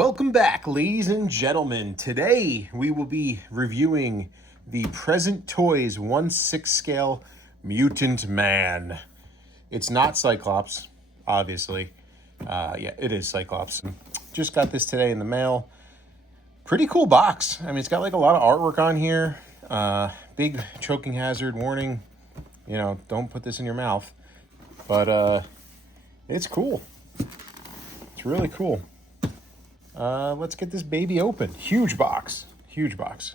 Welcome back, ladies and gentlemen. Today we will be reviewing the Present Toys 1/6 scale Mutant Man. It's not Cyclops, obviously. Yeah, it is Cyclops. Just got this today in the mail. Pretty cool box. I mean, it's got like a lot of artwork on here. Big choking hazard warning. You know, don't put this in your mouth. But it's cool. It's really cool. Let's get this baby open. Huge box. Huge box.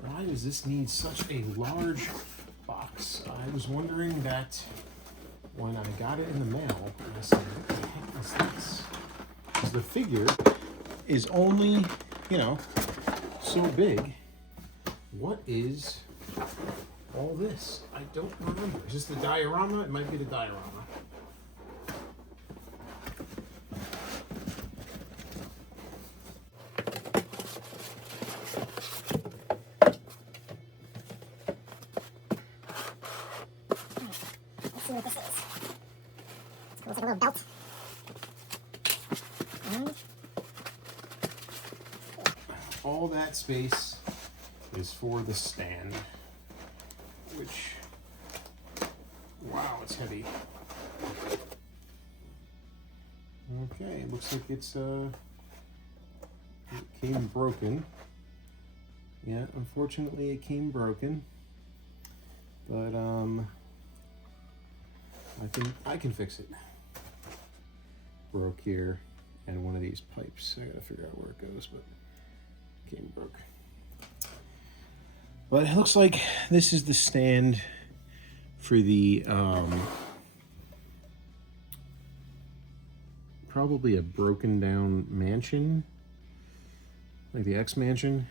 Why does this need such a large box? I was wondering that when I got it in the mail, and I said, what the heck is this? Because the figure is only, you know, so big. What is all this? I don't remember. Is this the diorama? It might be the diorama. Let's see what this is. It's like a little belt. And all that space is for the stand, which, wow, it's heavy. Okay, looks like it came broken. Yeah, unfortunately it came broken, but I can fix it. Broke here, and one of these pipes. I gotta figure out where it goes, but it came broke. But it looks like this is the stand for the probably a broken down mansion, like the X mansion,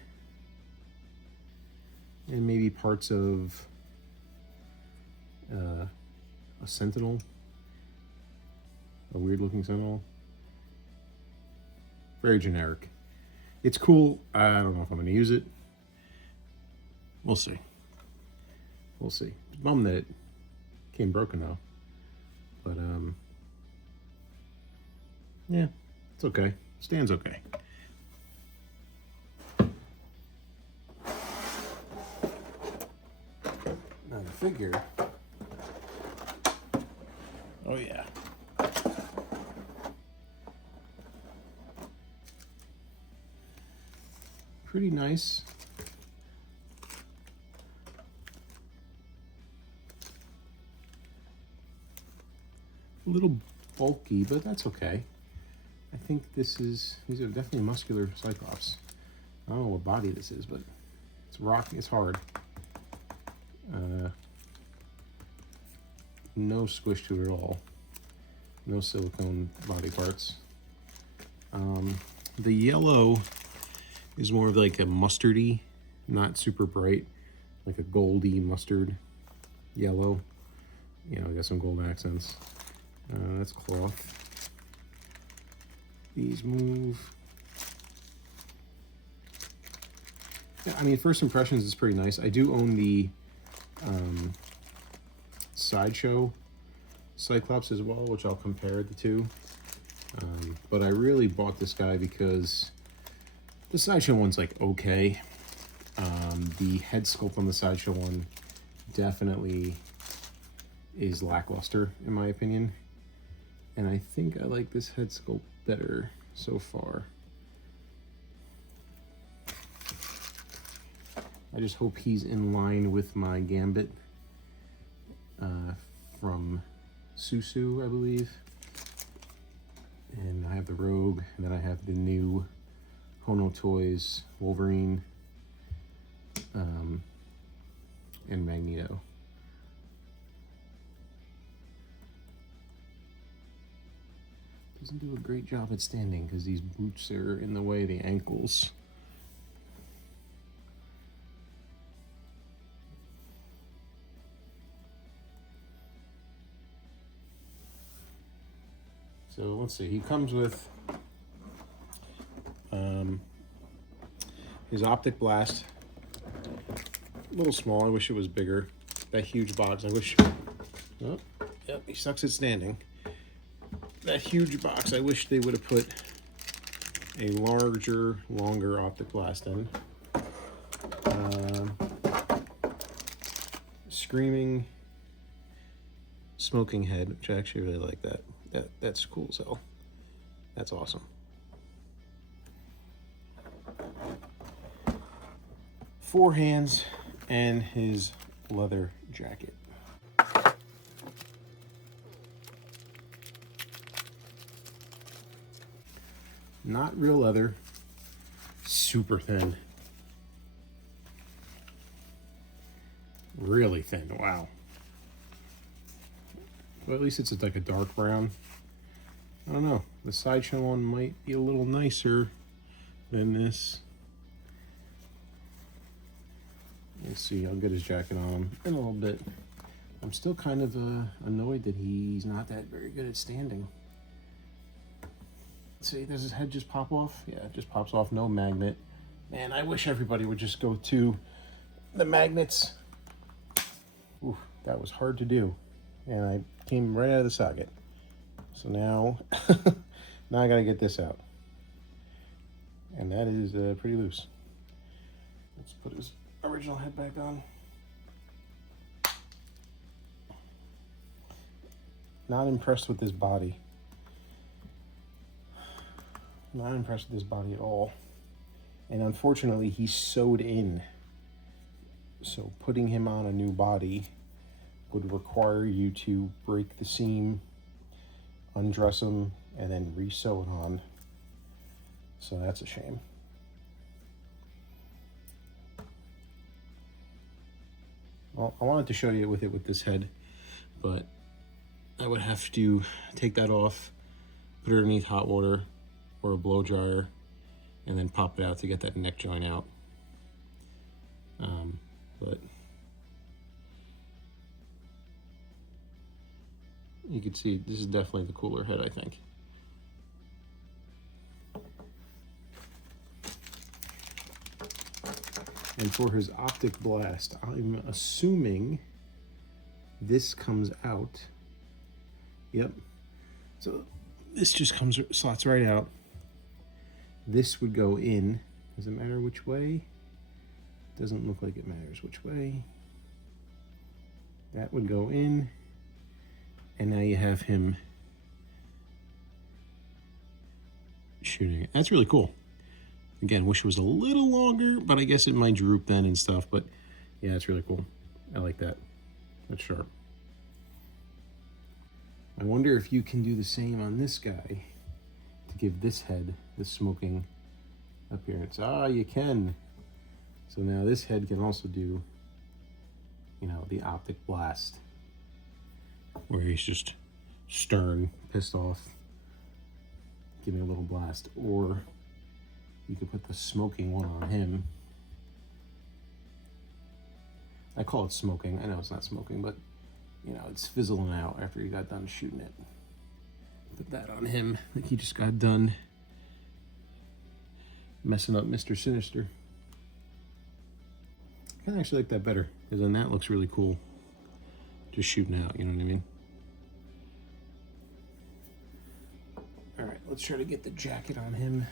and maybe parts of a sentinel, a weird looking sentinel. Very generic. It's cool. I don't know if I'm going to use it. We'll see. We'll see. Bummed that it came broken though. But yeah, it's okay. Stands okay. Now the figure. Oh yeah. Pretty nice. A little bulky, but that's okay. I think these are definitely muscular Cyclops. I don't know what body this is, but it's rocky, it's hard. No squish to it at all. No silicone body parts. The yellow is more of like a mustardy, not super bright, like a goldy mustard yellow. You know, I got some gold accents. That's cloth. These move. Yeah, I mean, first impressions is pretty nice. I do own the Sideshow Cyclops as well, which I'll compare the two. But I really bought this guy because the Sideshow one's like okay. The head sculpt on the Sideshow one definitely is lackluster in my opinion. And I think I like this head sculpt better so far. I just hope he's in line with my Gambit from Susu, I believe. And I have the Rogue, and then I have the new Hono Toys Wolverine and Magneto. Doesn't do a great job at standing because these boots are in the way of the ankles. So let's see, he comes with his optic blast. A little small, I wish it was bigger. That huge box, I wish. Oh, yep, he sucks at standing. that huge box. I wish they would have put a larger, longer optic blast in. Screaming smoking head, which I actually really like that. That's cool as hell. That's awesome. 4 hands and his leather jacket. Not real leather, super thin. Really thin, wow. Well, at least it's like a dark brown. I don't know, the Sideshow one might be a little nicer than this. Let's see, I'll get his jacket on him in a little bit. I'm still kind of annoyed that he's not that very good at standing. Let's see, does his head just pop off? Yeah, it just pops off, no magnet. Man, I wish everybody would just go to the magnets. Ooh, that was hard to do. And I came right out of the socket. So now, now I gotta get this out. And that is pretty loose. Let's put his original head back on. Not impressed with this body. Not impressed with this body at all. And unfortunately, he's sewed in. So putting him on a new body would require you to break the seam, undress him, and then re-sew it on. So that's a shame. Well, I wanted to show you with this head, but I would have to take that off, put it underneath hot water or a blow dryer, and then pop it out to get that neck joint out. But you can see this is definitely the cooler head, I think. And for his optic blast, I'm assuming this comes out. Yep. So this just slots right out. This would go in. Does it matter which way? Doesn't look like it matters which way. That would go in. And now you have him shooting it. That's really cool. Again, wish it was a little longer, but I guess it might droop then and stuff. But yeah, it's really cool. I like that. That's sharp. I wonder if you can do the same on this guy to give this head the smoking appearance. Ah, you can. So now this head can also do, you know, the optic blast, where he's just stern, pissed off, give me a little blast. Or you could put the smoking one on him. I call it smoking. I know it's not smoking, but you know, it's fizzling out after you got done shooting it. Put that on him like he just got done messing up Mr. Sinister. I kind of actually like that better, because then that looks really cool. Just shooting out, you know what I mean? All right, let's try to get the jacket on him.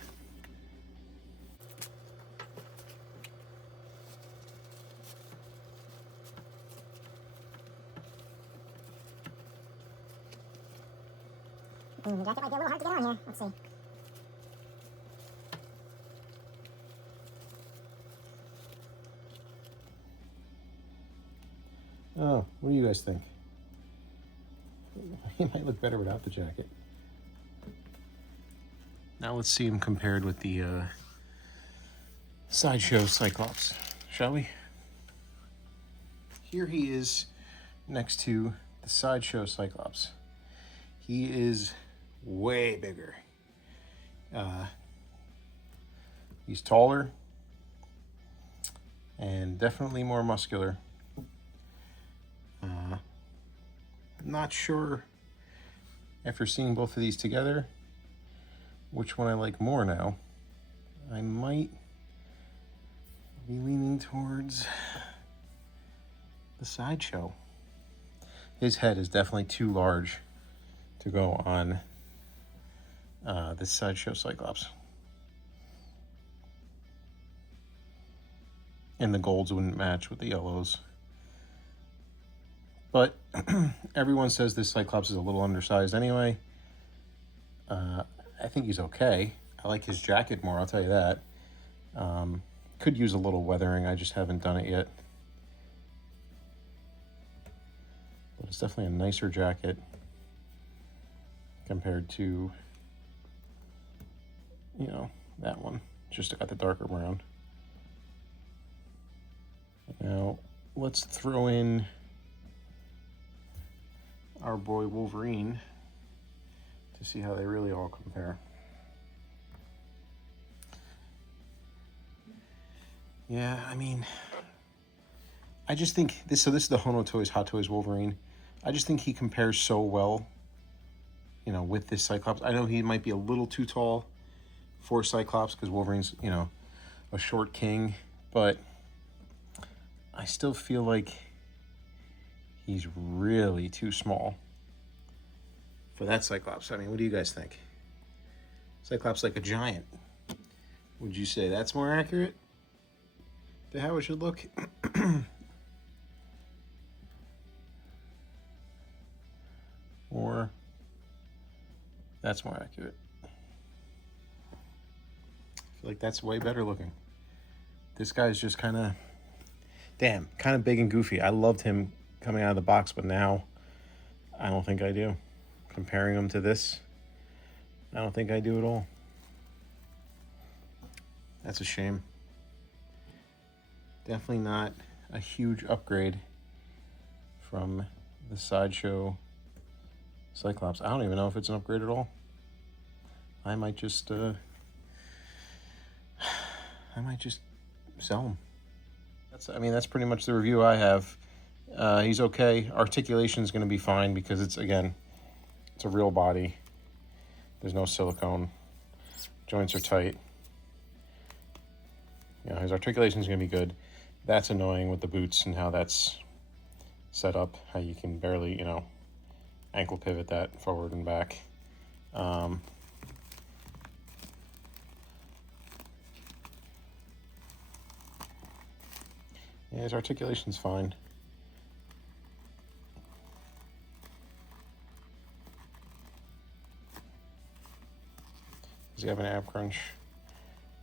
The jacket might be a little hard to get on here. Let's see. Oh, what do you guys think? He might look better without the jacket. Now let's see him compared with the Sideshow Cyclops, shall we? Here he is next to the Sideshow Cyclops. He is way bigger. He's taller and definitely more muscular. Not sure, after seeing both of these together, which one I like more now. I might be leaning towards the Sideshow. His head is definitely too large to go on this Sideshow Cyclops. And the golds wouldn't match with the yellows. But everyone says this Cyclops is a little undersized anyway. I think he's okay. I like his jacket more, I'll tell you that. Could use a little weathering, I just haven't done it yet. But it's definitely a nicer jacket compared to, you know, that one. Just got the darker brown. Now, let's throw in our boy Wolverine to see how they really all compare. Yeah, I mean, I just think this, so this is the Hono Toys Hot Toys Wolverine. I just think he compares so well, you know, with this Cyclops. I know he might be a little too tall for Cyclops because Wolverine's, you know, a short king, but I still feel like he's really too small for that Cyclops. I mean, what do you guys think? Cyclops like a giant. Would you say that's more accurate to how it should look? Or that's more accurate? I feel like that's way better looking. This guy's just kind of, damn, kind of big and goofy. I loved him coming out of the box, but now I don't think I do. Comparing him to this, I don't think I do at all. That's a shame. Definitely not a huge upgrade from the Sideshow Cyclops. I don't even know if it's an upgrade at all. I might just sell him. That's pretty much the review I have. He's okay. Articulation is going to be fine because it's a real body. There's no silicone. Joints are tight. You know, his articulation is going to be good. That's annoying with the boots and how that's set up. How you can barely, you know, ankle pivot that forward and back. Yeah, his articulation's fine. Does he have an ab crunch?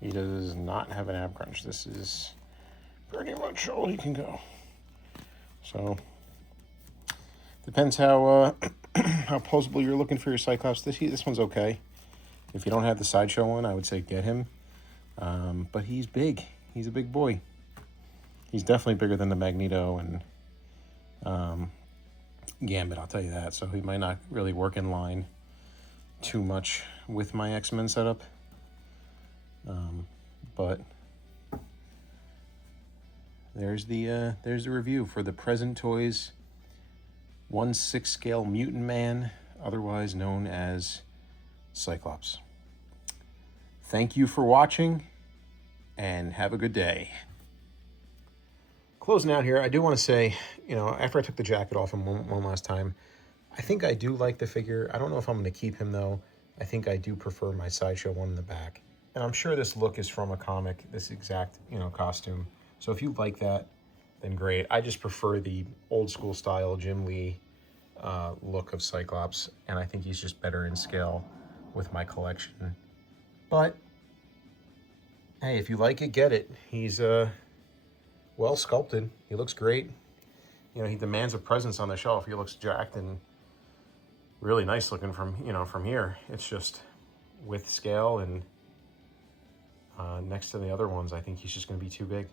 He does not have an ab crunch. This is pretty much all he can go. So, depends how how posable you're looking for your Cyclops. This one's okay. If you don't have the Sideshow one, I would say get him. But he's big. He's a big boy. He's definitely bigger than the Magneto and Gambit, I'll tell you that. So he might not really work in line too much with my X-Men setup. But there's the review for the Present Toys 1/6 scale Mutant Man, otherwise known as Cyclops. Thank you for watching, and have a good day. Closing out here, I do want to say, you know, after I took the jacket off him one last time, I think I do like the figure. I don't know if I'm going to keep him, though. I think I do prefer my Sideshow one in the back. And I'm sure this look is from a comic, this exact, you know, costume. So if you like that, then great. I just prefer the old school style Jim Lee look of Cyclops, and I think he's just better in scale with my collection. But hey, if you like it, get it. He's well sculpted. He looks great. You know, he demands a presence on the shelf. He looks jacked and really nice looking from here. It's just with scale and next to the other ones, I think he's just going to be too big.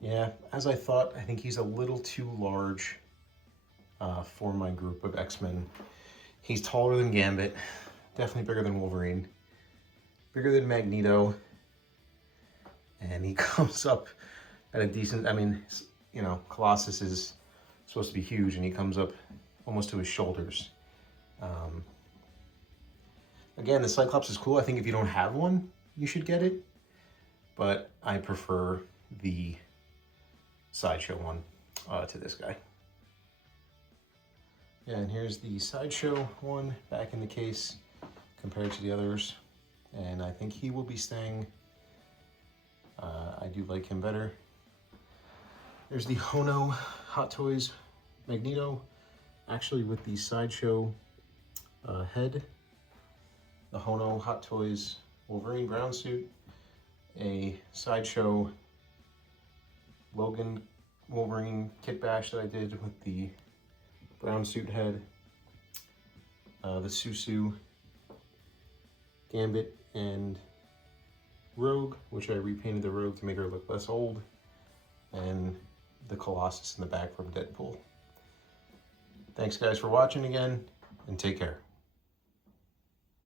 Yeah, as I thought, I think he's a little too large for my group of X-Men. He's taller than Gambit, definitely bigger than Wolverine, bigger than Magneto, and he comes up at a decent, I mean, you know, Colossus is supposed to be huge, and he comes up almost to his shoulders. Again, the Cyclops is cool. I think if you don't have one, you should get it, but I prefer the Sideshow one to this guy. Yeah, and here's the Sideshow one back in the case. compared to the others, and I think he will be staying. I do like him better. There's the Hono Hot Toys Magneto, actually with the Sideshow head. The Hono Hot Toys Wolverine brown suit, a Sideshow Logan Wolverine kit bash that I did with the brown suit head, the Susu Gambit and Rogue, which I repainted the Rogue to make her look less old, and the Colossus in the back from Deadpool. Thanks guys for watching again, and take care.